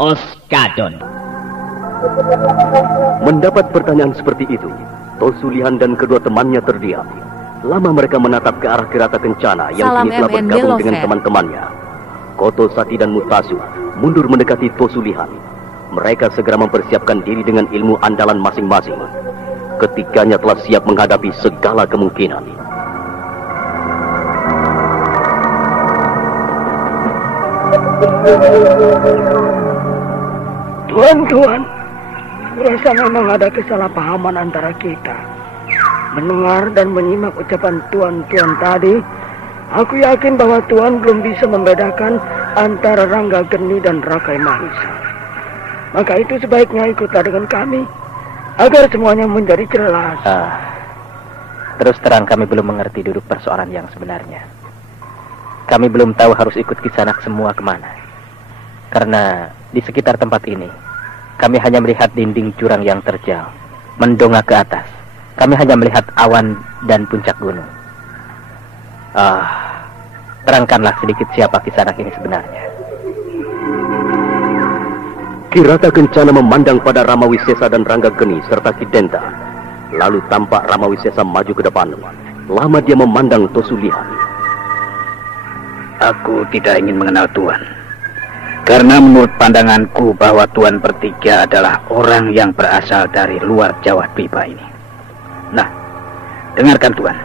Oskadon. Mendapat pertanyaan seperti itu, Tosulihan dan kedua temannya terdiam. Lama mereka menatap ke arah Kirata Kencana yang kini telah bergabung dengan teman-temannya. Kotosati dan Mutasu mundur mendekati Tosulihan. Mereka segera mempersiapkan diri dengan ilmu andalan masing-masing. Ketiganya telah siap menghadapi segala kemungkinan. Tuan-tuan, kurasa memang ada kesalahpahaman antara kita. Mendengar dan menyimak ucapan tuan-tuan tadi, aku yakin bahwa tuan belum bisa membedakan antara Rangga Geni dan Rakai Mahisa. Maka itu sebaiknya ikutlah dengan kami, agar semuanya menjadi jelas. Terus terang kami belum mengerti duduk persoalan yang sebenarnya. Kami belum tahu harus ikut Kisanak semua kemana. Karena di sekitar tempat ini, kami hanya melihat dinding jurang yang terjal, mendongak ke atas. Kami hanya melihat awan dan puncak gunung. Terangkanlah sedikit siapa Kisanak ini sebenarnya. Kirata Kencana memandang pada Ramawisesa dan Rangga Geni serta Kidenta. Lalu tampak Ramawisesa maju ke depan. Lama dia memandang Tosulihan. Aku tidak ingin mengenal Tuan. Karena menurut pandanganku bahwa Tuan bertiga adalah orang yang berasal dari luar Jawa Dwipa ini. Nah, dengarkan Tuan.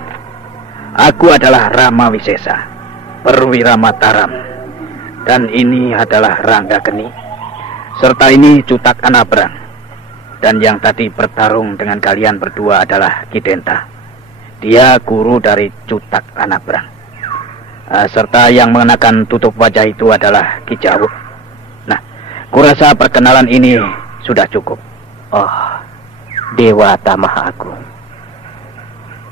Aku adalah Ramawisesa, perwira Mataram. Dan ini adalah Rangga Geni. Serta ini Cutak Anabrang. Dan yang tadi bertarung dengan kalian berdua adalah Kidenta. Dia guru dari Cutak Anabrang. Serta yang mengenakan tutup wajah itu adalah Ki Jawu. Nah, kurasa perkenalan ini sudah cukup. Dewata Maha Agung.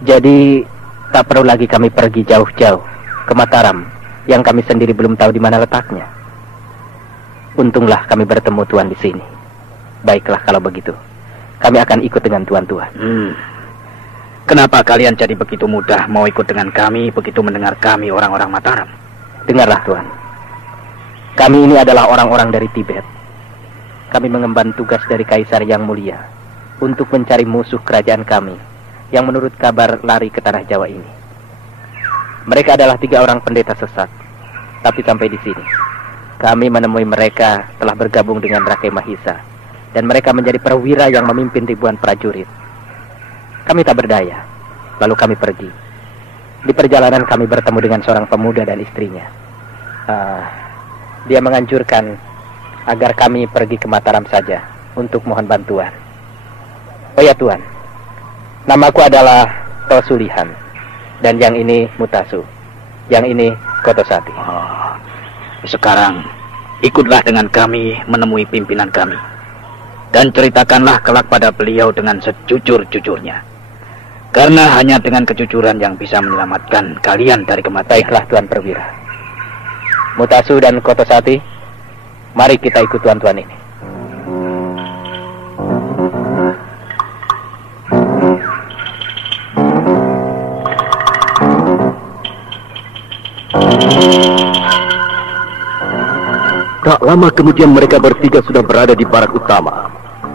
Jadi tak perlu lagi kami pergi jauh-jauh ke Mataram yang kami sendiri belum tahu di mana letaknya. Untunglah kami bertemu Tuan di sini. Baiklah kalau begitu, kami akan ikut dengan tuan-tuan. Kenapa kalian jadi begitu mudah mau ikut dengan kami begitu mendengar kami orang-orang Mataram? Dengarlah Tuan. Kami ini adalah orang-orang dari Tibet. Kami mengemban tugas dari Kaisar Yang Mulia untuk mencari musuh kerajaan kami yang menurut kabar lari ke tanah Jawa ini. Mereka adalah 3 orang pendeta sesat. Tapi sampai di sini, kami menemui mereka telah bergabung dengan Rakai Mahisa. Dan mereka menjadi perwira yang memimpin ribuan prajurit. Kami tak berdaya, lalu kami pergi. Di perjalanan kami bertemu dengan seorang pemuda dan istrinya. Dia menganjurkan agar kami pergi ke Mataram saja untuk mohon bantuan. Oh ya Tuan, namaku adalah Tosulihan. Dan yang ini Mutasu. Yang ini Kotosati. Sekarang ikutlah dengan kami menemui pimpinan kami. Dan ceritakanlah kelak pada beliau dengan sejujur-jujurnya. Karena hanya dengan kejujuran yang bisa menyelamatkan kalian dari kematian. Baiklah Tuan Perwira. Mutasu dan Kotosati, mari kita ikut tuan-tuan ini. Tak lama kemudian mereka bertiga sudah berada di barak utama.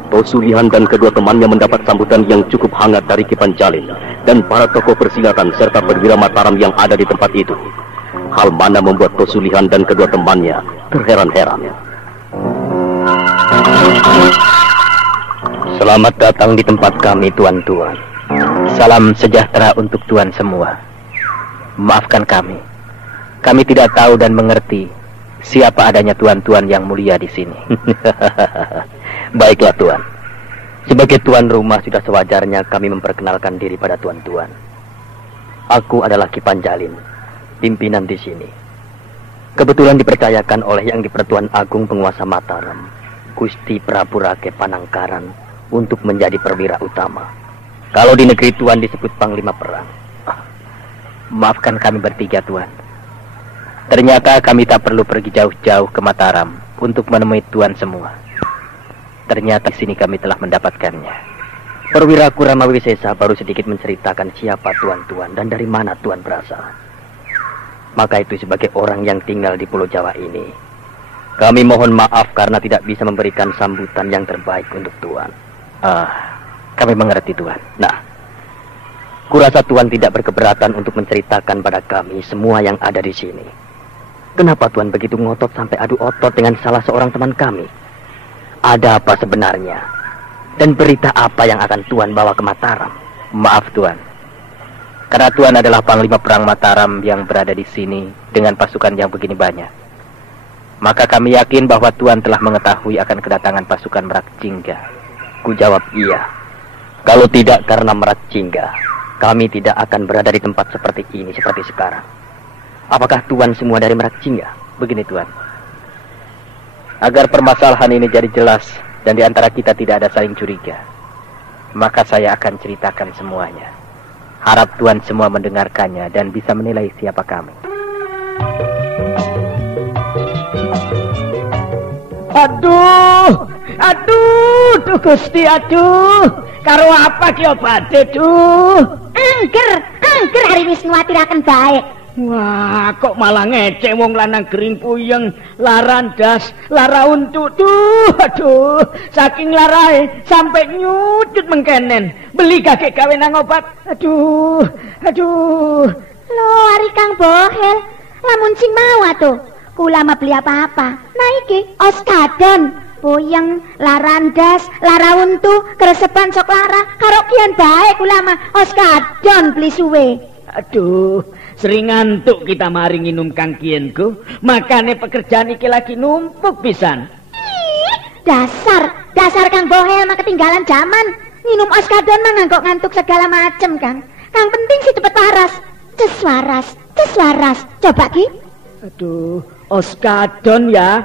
Tosulihan dan kedua temannya mendapat sambutan yang cukup hangat dari Ki Panjalin dan para tokoh persilatan serta perwira Mataram yang ada di tempat itu. Hal mana membuat Tosulihan dan kedua temannya terheran-heran. Selamat datang di tempat kami, tuan-tuan. Salam sejahtera untuk tuan semua. Maafkan kami. Kami tidak tahu dan mengerti siapa adanya tuan-tuan yang mulia di sini. Baiklah Tuan. Sebagai tuan rumah sudah sewajarnya kami memperkenalkan diri pada tuan-tuan. Aku adalah Ki Panjalin, pimpinan di sini. Kebetulan dipercayakan oleh Yang di-Pertuan Agung Penguasa Mataram, Gusti Prabu Rake Panangkaran, untuk menjadi perwira utama. Kalau di negeri Tuan disebut Panglima Perang. Maafkan kami bertiga, Tuan. Ternyata kami tak perlu pergi jauh-jauh ke Mataram untuk menemui Tuan semua. Ternyata di sini kami telah mendapatkannya. Perwira Ramawisesa baru sedikit menceritakan siapa tuan-tuan dan dari mana tuan berasal. Maka itu sebagai orang yang tinggal di Pulau Jawa ini, Kami mohon maaf karena tidak bisa memberikan sambutan yang terbaik untuk Tuan. Kami mengerti, Tuan. Nah, kurasa Tuan tidak berkeberatan untuk menceritakan pada kami semua yang ada di sini. Kenapa Tuan begitu ngotot sampai adu otot dengan salah seorang teman kami? Ada apa sebenarnya? Dan berita apa yang akan Tuan bawa ke Mataram? Maaf, Tuan. Karena Tuan adalah Panglima Perang Mataram yang berada di sini dengan pasukan yang begini banyak. Maka kami yakin bahwa Tuan telah mengetahui akan kedatangan pasukan Merak Jingga. Ku jawab iya. Kalau tidak karena Merak Jingga, kami tidak akan berada di tempat seperti ini seperti sekarang. Apakah Tuan semua dari Merak Jingga? Begini, Tuan. Agar permasalahan ini jadi jelas dan di antara kita tidak ada saling curiga, maka saya akan ceritakan semuanya. Harap Tuan semua mendengarkannya dan bisa menilai siapa kami. Aduh, Gusti, karo apa ki obate, Angger hari wis nguwatiraken bae. Wah, kok malah ngecek wong lanang gering puyeng, larandas, lara untuk. Aduh, saking larae sampai nyucut mengkenen. Beli kakek gawe nang obat. Aduh. Lho, ari Kang Bohel, lamun sing mau atuh. Kula mah beli apa-apa. Nah iki oskadon, puyeng, larandas, lara untu, keresepan sok lara, karo kian bae kula mah oskadon beli suwe. Aduh, sering ngantuk kita mari nginum Kang Kienku. Makane pekerjaan iki lagi numpuk pisan. Dasar Kang Bohel mah ketinggalan zaman. Minum oskadon mah nganggok ngantuk segala macem, Kang. Kang penting sih cepet waras. Ces waras. Coba ki. Aduh, oskadon ya.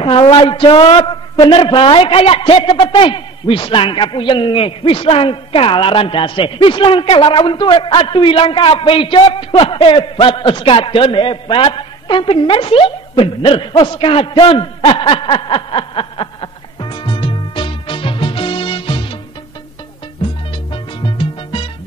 Kalai Jod, bener baik kayak jet cepet teh. Wis langka puyenge, wis langka laran dase, wis langka lara untu. Aduh ilang kabeh Jod. Wah, hebat oskadon, hebat. Kang bener sih? Bener oskadon.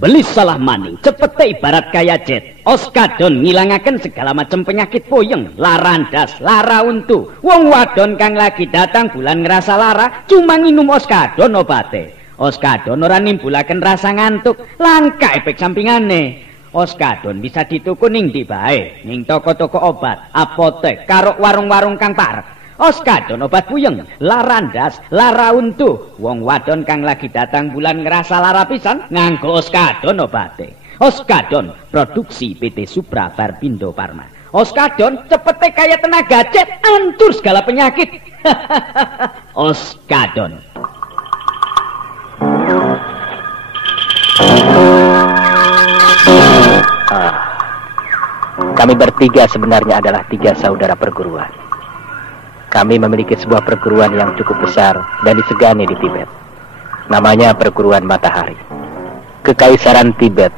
Beli salah maning, cepete ibarat kaya jet. Oskadon ngilangaken segala macam penyakit puyeng, larandas, lara untu. Wong wadon kang lagi datang bulan ngerasa lara, cuma nginum oskadon obate. Oskadon ora nimbulaken rasa ngantuk, langka efek sampingane. Oskadon bisa dituku ning ndi bae, ning toko-toko obat, apotek, karo warung-warung kang parek. Oskadon obat puyeng, larandas, lara untu. Wong wadon kang lagi datang bulan ngerasa lara pisan nganggo oskadon obate. Oskadon produksi PT Supra Barpindo Pharma. Oskadon cepete kaya tenaga jet, antur segala penyakit. Oskadon. Kami bertiga sebenarnya adalah 3 saudara perguruan. Kami memiliki sebuah perguruan yang cukup besar dan disegani di Tibet. Namanya Perguruan Matahari. Kekaisaran Tibet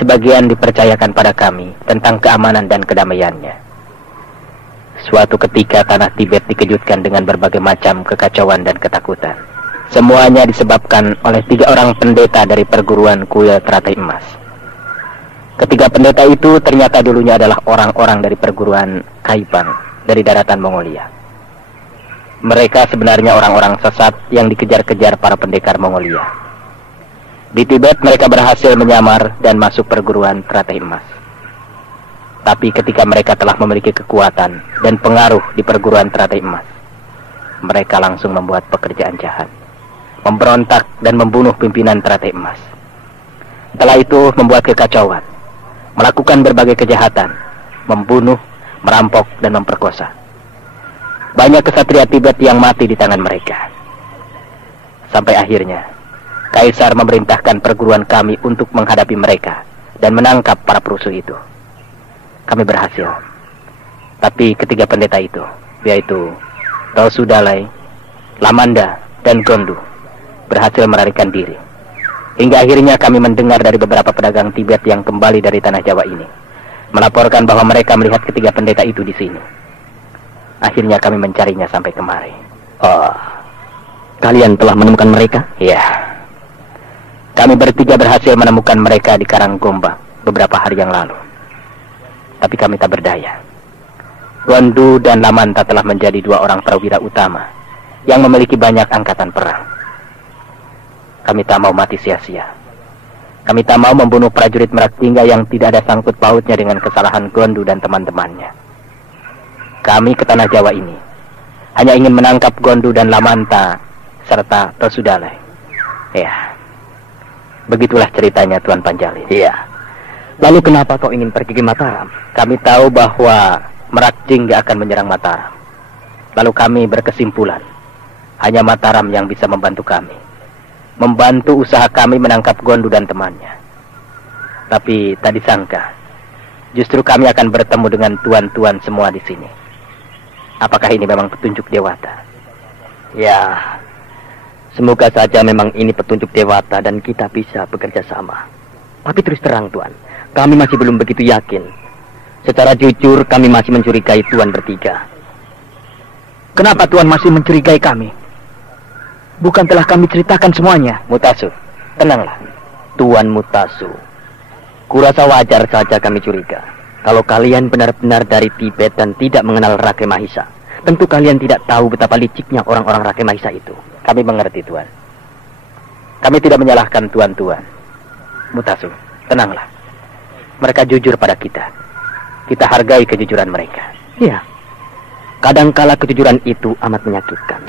sebagian dipercayakan pada kami tentang keamanan dan kedamaiannya. Suatu ketika tanah Tibet dikejutkan dengan berbagai macam kekacauan dan ketakutan. Semuanya disebabkan oleh 3 orang pendeta dari perguruan Kuil Teratai Emas. Ketiga pendeta itu ternyata dulunya adalah orang-orang dari perguruan Kaipang dari daratan Mongolia. Mereka sebenarnya orang-orang sesat yang dikejar-kejar para pendekar Mongolia. Di Tibet mereka berhasil menyamar dan masuk perguruan Teratai Emas. Tapi ketika mereka telah memiliki kekuatan dan pengaruh di perguruan Teratai Emas, mereka langsung membuat pekerjaan jahat, memberontak dan membunuh pimpinan Teratai Emas. Setelah itu membuat kekacauan, melakukan berbagai kejahatan, membunuh, merampok dan memperkosa. Banyak kesatria Tibet yang mati di tangan mereka. Sampai akhirnya Kaisar memerintahkan perguruan kami untuk menghadapi mereka dan menangkap para perusuh itu. Kami berhasil. Tapi ketiga pendeta itu, yaitu Tosu Dalai, Lamanda, dan Gondu, berhasil melarikan diri. Hingga akhirnya kami mendengar dari beberapa pedagang Tibet yang kembali dari tanah Jawa ini, melaporkan bahwa mereka melihat ketiga pendeta itu di sini. Akhirnya kami mencarinya sampai kemari. Oh, kalian telah menemukan mereka? Ya. Kami bertiga berhasil menemukan mereka di Karanggombang beberapa hari yang lalu. Tapi kami tak berdaya. Gondu dan Lamanta telah menjadi dua orang prawira utama yang memiliki banyak angkatan perang. Kami tak mau mati sia-sia. Kami tak mau membunuh prajurit Meraktingga yang tidak ada sangkut pautnya dengan kesalahan Gondu dan teman-temannya. Kami ke tanah Jawa ini hanya ingin menangkap Gondu dan Lamanta serta Tosudale. Ya, begitulah ceritanya Tuan Panjalin. Iya. Lalu kenapa kau ingin pergi ke Mataram? Kami tahu bahwa Meraktingga akan menyerang Mataram. Lalu kami berkesimpulan hanya Mataram yang bisa membantu kami, membantu usaha kami menangkap Gondu dan temannya. Tapi tak disangka, justru kami akan bertemu dengan tuan-tuan semua di sini. Apakah ini memang petunjuk Dewata? Ya, semoga saja memang ini petunjuk Dewata dan kita bisa bekerja sama. Tapi terus terang Tuan, kami masih belum begitu yakin. Secara jujur kami masih mencurigai Tuan bertiga. Kenapa Tuan masih mencurigai kami? Bukan telah kami ceritakan semuanya? Mutasu, tenanglah. Tuan Mutasu, kurasa wajar saja kami curiga. Kalau kalian benar-benar dari Tibet dan tidak mengenal Rake Mahisa, tentu kalian tidak tahu betapa liciknya orang-orang Rake Mahisa itu. Kami mengerti, Tuan. Kami tidak menyalahkan tuan-tuan. Mutasu, tenanglah. Mereka jujur pada kita. Kita hargai kejujuran mereka. Iya. Kadangkala kejujuran itu amat menyakitkan.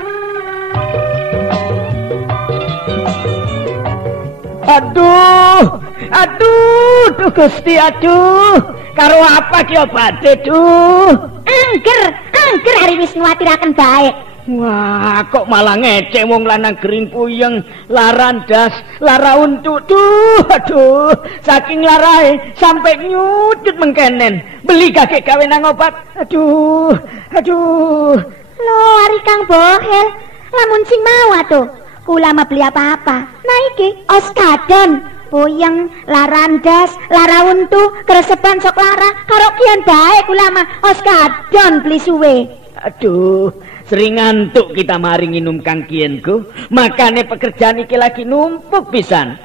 Aduh, Gusti, aduh. Karo apa ki obate, duh? Angger hari wis nguwatiraken bae. Wah, kok malah ngecek wong lanang gering puyeng, larandas, lara untuk. Duh, aduh, saking larae sampai nyudut mengkenen. Beli kakek gawe nang obat. Aduh. Lho, ari Kang Bohel, lamun sing mau atuh. Kula mah beli apa-apa. Nah iki Oskadon, puyeng, larandas, lara untu, keresepan sok lara, karo kian bae kula mah Oskadon beli suwe. Aduh, sering ngantuk kita mari nginum Kang Kienku. Makane pekerjaan iki lagi numpuk pisan.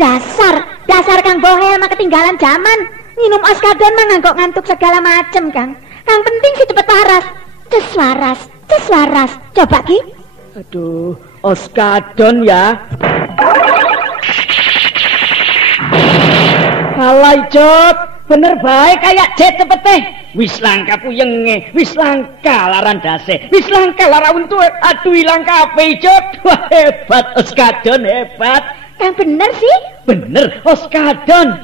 Dasar Kang Bohel mah ketinggalan zaman. Minum Oskadon mah nganggok ngantuk segala macem, Kang. Kang penting sih cepet waras. Ces waras. Coba ki. Aduh, Oskadon ya. Halai Jod, bener baik kayak jet cepete. Wis langka puyenge, wis langka laran dase, wis langka lara untu. Aduh ilang kabeh Jod. Wah hebat Oskadon, hebat. Kang bener sih? Bener Oskadon.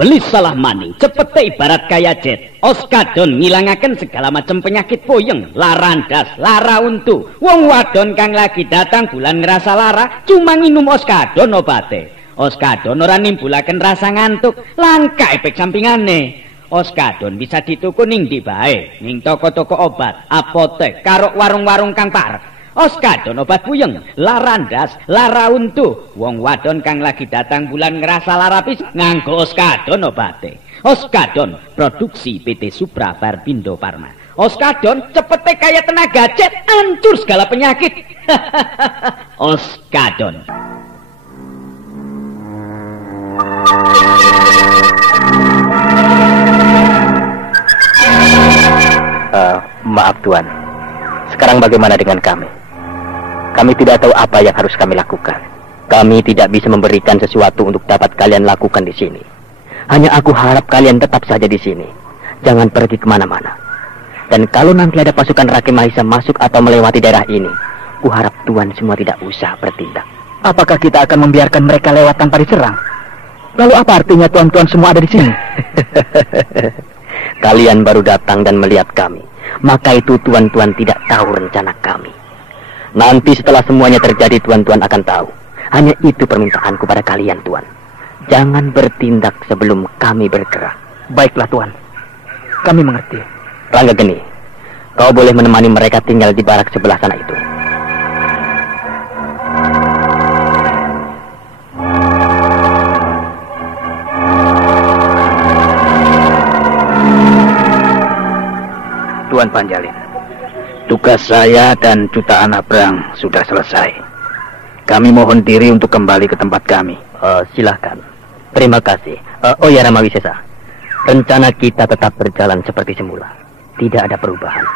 Beli salah maning, cepete ibarat kaya jet. Oskadon ngilangaken segala macam penyakit puyeng, larandas, lara untu. Wong wadon kang lagi datang bulan ngerasa lara, cuma nginum Oskadon obate. Oskadon ora nimbulaken rasa ngantuk, langka efek sampingane. Oskadon bisa dituku ning ndi bae, ning toko-toko obat, apotek, karo warung-warung kang parek. Oskadon obat puyeng, larandas, lara untu. Wong wadon kang lagi datang bulan ngerasa lara pis nganggo Oskadon obate. Oskadon produksi PT Supra Barbindo Pharma. Oskadon cepete kaya tenaga jet, hancur segala penyakit. Oskadon. Maaf Tuan. Sekarang bagaimana dengan kami? Kami tidak tahu apa yang harus kami lakukan. Kami tidak bisa memberikan sesuatu untuk dapat kalian lakukan di sini. Hanya aku harap kalian tetap saja di sini. Jangan pergi kemana-mana. Dan kalau nanti ada pasukan Rake Mahisa masuk atau melewati daerah ini, ku harap Tuan semua tidak usah bertindak. Apakah kita akan membiarkan mereka lewat tanpa diserang? Lalu apa artinya tuan-tuan semua ada di sini? Kalian baru datang dan melihat kami. Maka itu tuan-tuan tidak tahu rencana kami. Nanti setelah semuanya terjadi tuan-tuan akan tahu. Hanya itu permintaanku pada kalian Tuan. Jangan bertindak sebelum kami bergerak. Baiklah Tuan, kami mengerti. Ranggageni, kau boleh menemani mereka tinggal di barak sebelah sana itu. Tuan Panjalin, tugas saya dan jutaan Abrang sudah selesai. Kami mohon diri untuk kembali ke tempat kami. Silahkan. Terima kasih. Oh ya, Rama Wisesa. Rencana kita tetap berjalan seperti semula. Tidak ada perubahan.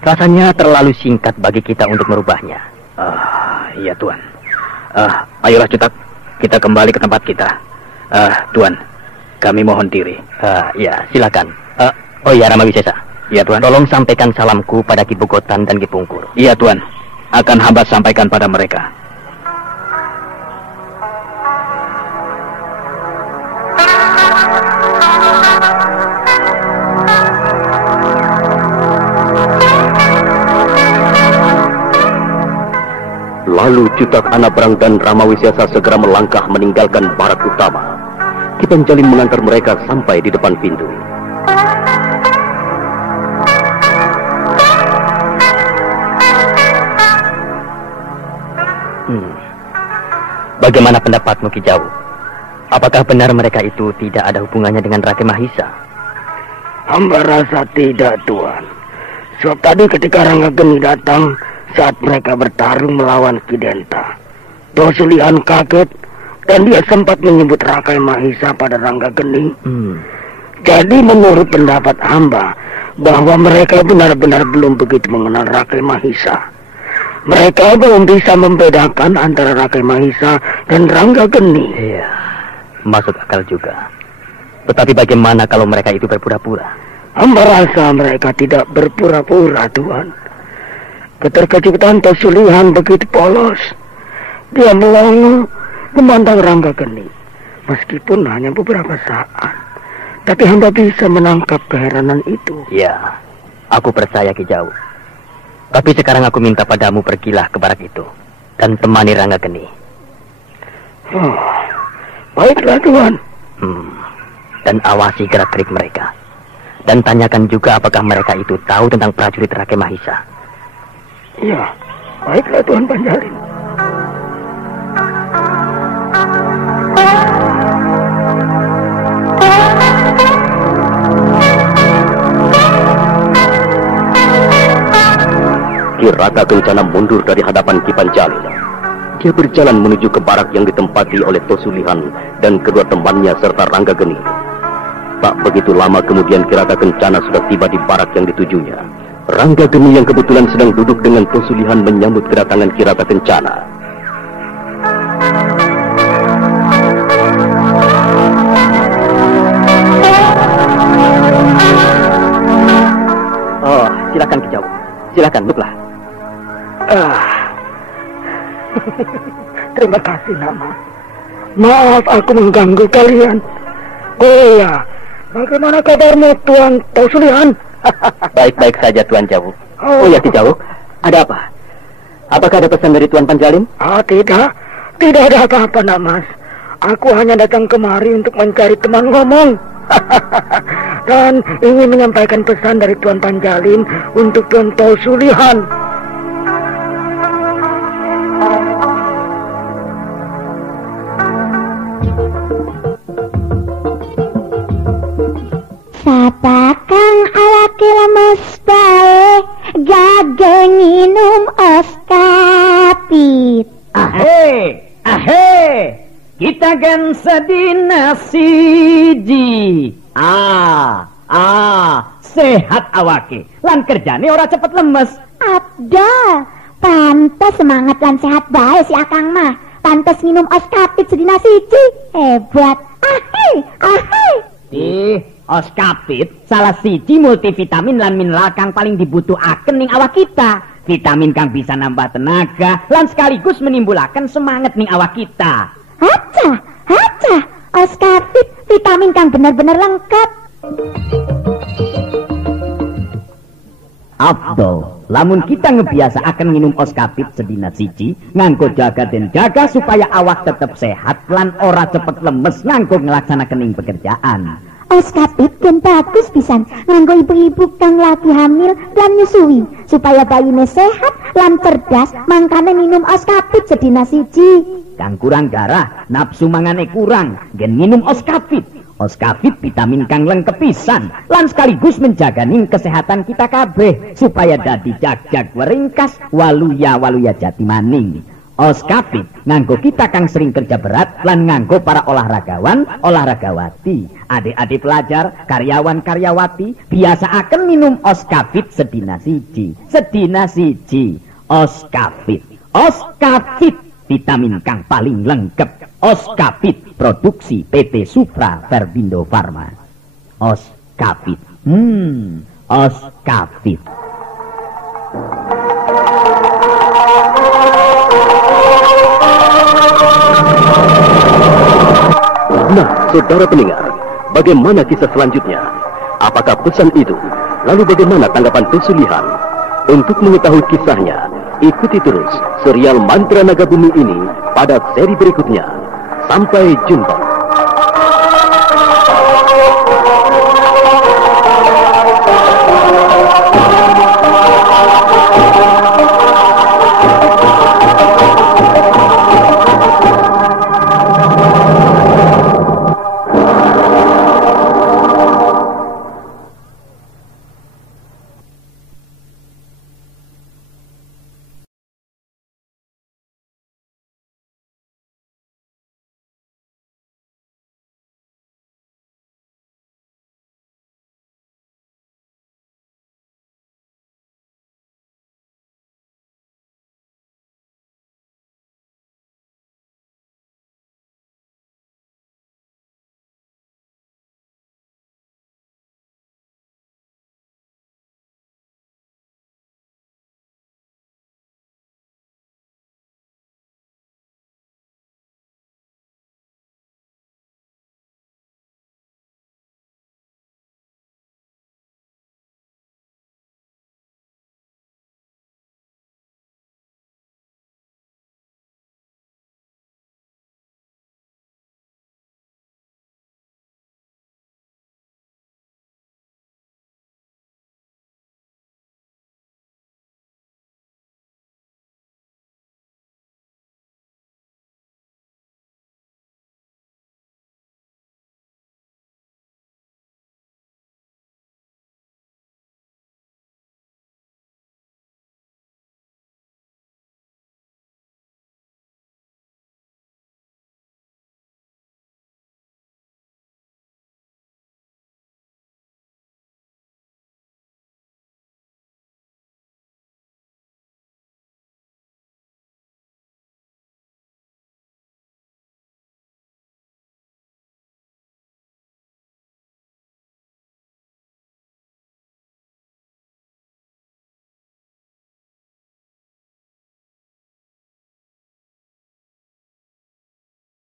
Rasanya terlalu singkat bagi kita untuk merubahnya. Iya, Tuan. Ayolah Cutak, kita kembali ke tempat kita. Tuan, kami mohon diri. Ya, silakan. Oh ya, Rama Wisesa. Iya, Tuan. Tolong sampaikan salamku pada Ki Bogotan dan Ki Pungkur. Iya, Tuan. Akan hamba sampaikan pada mereka. Lalu Cutak Anabrang dan Rama Wisesa segera melangkah meninggalkan barak utama. Ki Panjalin mengantar mereka sampai di depan pintu. Bagaimana pendapatmu, Ki Jawu? Apakah benar mereka itu tidak ada hubungannya dengan Rakai Mahisa? Hamba rasa tidak, Tuan. Sebab tadi ketika Ranggageni datang, saat mereka bertarung melawan Ki Denta, Tosulihan kaget dan dia sempat menyebut Rakai Mahisa pada Ranggageni. Jadi menurut pendapat hamba, bahwa mereka benar-benar belum begitu mengenal Rakai Mahisa. Mereka belum bisa membedakan antara Rakai Mahisa dan Ranggageni. Iya, masuk akal juga. Tetapi bagaimana kalau mereka itu berpura-pura? Hamba rasa mereka tidak berpura-pura, Tuan. Keterkejutan Tosulihan begitu polos. Dia melongo memandang Ranggageni, meskipun hanya beberapa saat. Tapi hamba bisa menangkap keheranan itu. Ya, aku percaya, Ki Jawu. Tapi sekarang aku minta padamu pergilah ke barak itu dan temani Ranggageni. Baiklah, Tuan. Dan awasi gerak-gerik mereka. Dan tanyakan juga apakah mereka itu tahu tentang prajurit Rakai Mahisa. Iya, baiklah Tuan Panjalin. Ki Raka Kencana mundur dari hadapan Ki Panjalin. Dia berjalan menuju ke barak yang ditempati oleh Tosulihan dan kedua temannya serta Ranggageni. Tak begitu lama kemudian Ki Raka Kencana sudah tiba di barak yang ditujunya. Ranggageni yang kebetulan sedang duduk dengan Tosulihan menyambut kedatangan Ki Raka Kencana. Oh, silakan Ki Jawu. Silakan, duduklah. Terima kasih, Nama. Maaf aku mengganggu kalian. Oh iya, bagaimana kabarmu, Tuan Tosulihan? Baik-baik saja, Tuan Jawu. Oh ya, Ki Jawu, ada apa? Apakah ada pesan dari Tuan Panjalin? Tidak ada apa-apa, Nak Mas. Aku hanya datang kemari untuk mencari teman ngomong. Dan ingin menyampaikan pesan dari Tuan Panjalin untuk Tuan Tosulihan. Sapakang alaki lemes bae gage nginum os kapit. Ahe, kita kan sedina siji. Sehat awake, lan kerjane ora cepet lemes. Abdal, pantes semangat lan sehat bae si Akang mah. Pantes nginum os kapit sedina siji. Hebat. Os kapit salah siji multivitamin lan mineral kang paling dibutuhaken ning awak kita. Vitamin kang bisa nambah tenaga lan sekaligus menimbulaken semangat ning awak kita. Haca, os kapit vitamin kang bener-bener lengkap. Abdul, lamun kita ngebiasa akan minum os kapit sedina siji, nganggo jaga dan jaga supaya awak tetap sehat lan ora cepet lemes nganggo ngelaksanakan ing pekerjaan. Os kapit kan bagus pisan nganggo ibu-ibu kang lagi hamil dan nyusui supaya bayine sehat lan cerdas, mangkane minum os kapit sedina siji. Kang kurang darah, nafsu mangane kurang, gen minum os kapit. Os kapit vitamin kang lengkep pisan lan sekaligus menjaga ning kesehatan kita kabeh supaya dadi jag-jag weringkas waluya jati maning. Oskapit nganggo kita kang sering kerja berat lan nganggo para olahragawan olahragawati, adik-adik pelajar karyawan karyawati biasa akan minum oskapit sedina siji oskapit vitamin kang paling lengkap. Oskapit produksi PT Supra Verbindo Farma. Oskapit oskapit. Nah, saudara pendengar, bagaimana kisah selanjutnya? Apakah pesan itu? Lalu bagaimana tanggapan Tosulihan? Untuk mengetahui kisahnya, ikuti terus serial Mantra Naga Bumi ini pada seri berikutnya. Sampai jumpa.